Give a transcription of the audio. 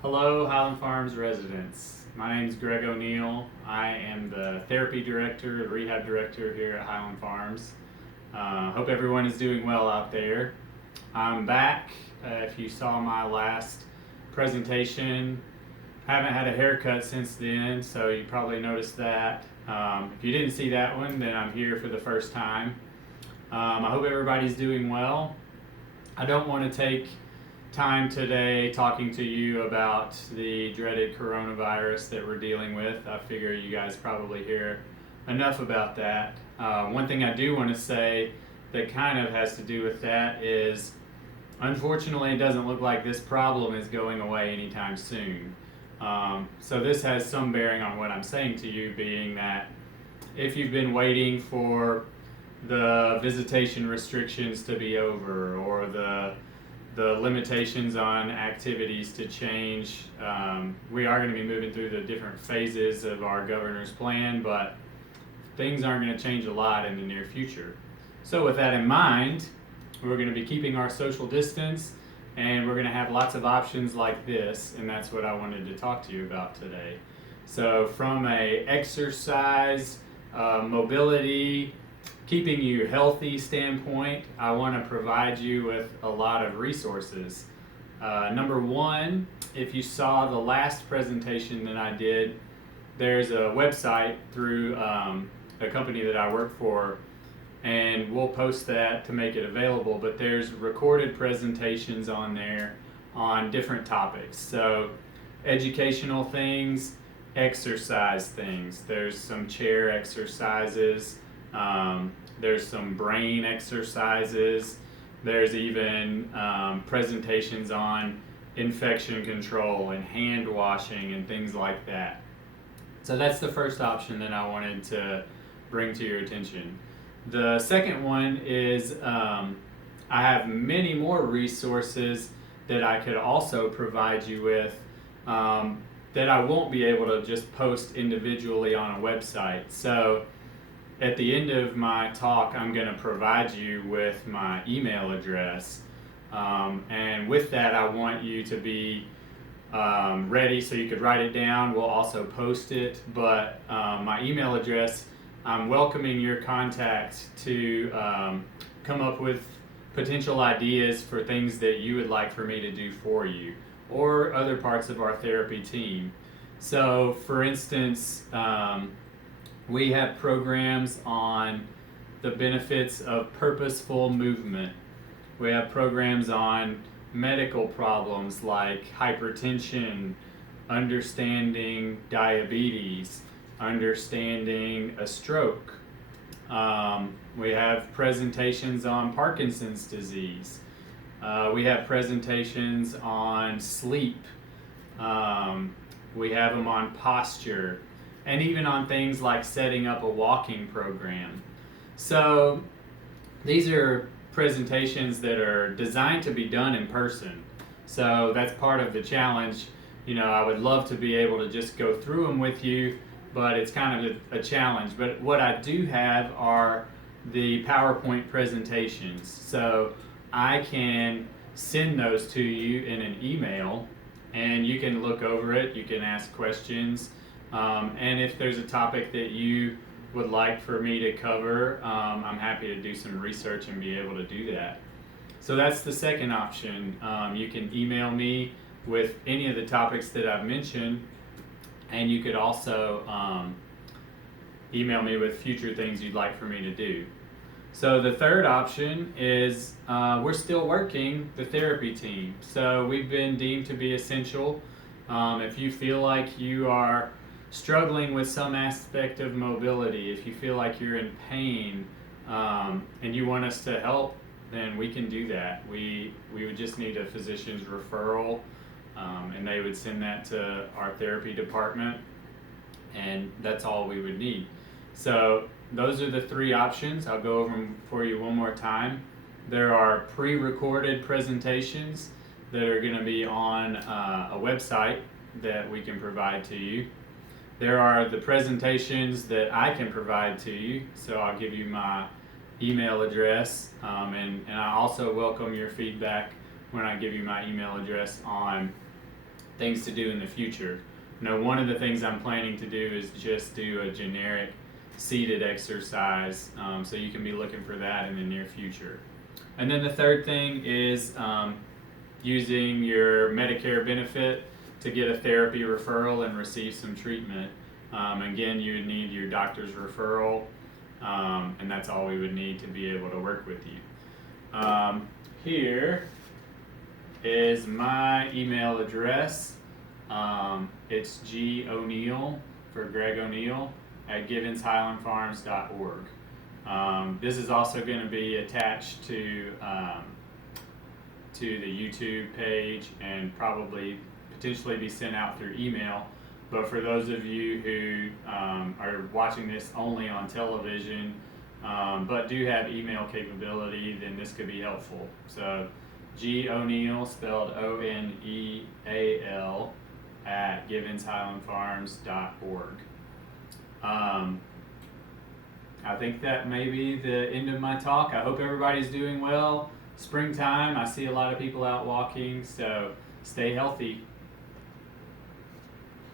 Hello, Highland Farms residents. My name is Greg O'Neill. I am the therapy director, rehab director here at Highland Farms. Hope everyone is doing well out there. I'm back. If you saw my last presentation, haven't had a haircut since then, so you probably noticed that. If you didn't see that one, then I'm here for the first time. I hope everybody's doing well. I don't want to take time today talking to you about the dreaded coronavirus that we're dealing with. I figure you guys probably hear enough about that. One thing I do want to say that kind of has to do with that is, unfortunately, it doesn't look like this problem is going away anytime soon. So this has some bearing on what I'm saying to you, being that if you've been waiting for the visitation restrictions to be over, or the limitations on activities to change. We are going to be moving through the different phases of our governor's plan, but things aren't going to change a lot in the near future. So with that in mind, we're going to be keeping our social distance, and we're going to have lots of options like this, and that's what I wanted to talk to you about today. So from a exercise, mobility, keeping you healthy standpoint, I want to provide you with a lot of resources. Number one, if you saw the last presentation that I did, there's a website through a company that I work for, and we'll post that to make it available, but there's recorded presentations on there on different topics. So educational things, exercise things. There's some chair exercises. There's some brain exercises. There's even presentations on infection control and hand washing and things like that. So that's the first option that I wanted to bring to your attention. The second one is I have many more resources that I could also provide you with that I won't be able to just post individually on a website. So at the end of my talk, I'm going to provide you with my email address. And with that, I want you to be ready so you could write it down. We'll also post it. But my email address, I'm welcoming your contact to come up with potential ideas for things that you would like for me to do for you, or other parts of our therapy team. So, for instance, we have programs on the benefits of purposeful movement. We have programs on medical problems like hypertension, understanding diabetes, understanding a stroke. We have presentations on Parkinson's disease. We have presentations on sleep. We have them on posture, and even on things like setting up a walking program. So these are presentations that are designed to be done in person. So that's part of the challenge. You know, I would love to be able to just go through them with you, but it's kind of a challenge. But what I do have are the PowerPoint presentations. So I can send those to you in an email, and you can look over it, you can ask questions. And if there's a topic that you would like for me to cover, I'm happy to do some research and be able to do that. So that's the second option. You can email me with any of the topics that I've mentioned, and you could also email me with future things you'd like for me to do. So the third option is we're still working the therapy team. So we've been deemed to be essential. If you feel like you are struggling with some aspect of mobility, if you feel like you're in pain and you want us to help, then we can do that. We would just need a physician's referral, and they would send that to our therapy department, and that's all we would need. So those are the three options. I'll go over them for you one more time. There are pre-recorded presentations that are going to be on a website that we can provide to you. There are the presentations that I can provide to you, so I'll give you my email address, and I also welcome your feedback when I give you my email address on things to do in the future. One of the things I'm planning to do is just do a generic seated exercise, so you can be looking for that in the near future. And then the third thing is using your Medicare benefit to get a therapy referral and receive some treatment. Again, you would need your doctor's referral, and that's all we would need to be able to work with you. Here is my email address. It's G.O'Neill for Greg O'Neill at GivensHighlandFarms.org. This is also going to be attached to the YouTube page and probably potentially be sent out through email. But for those of you who are watching this only on television but do have email capability, then this could be helpful. So G. O'Neill, spelled O-N-E-A-L, at GivensHighlandFarms.org. I think that may be the end of my talk. I hope everybody's doing well. Springtime, I see a lot of people out walking, so stay healthy.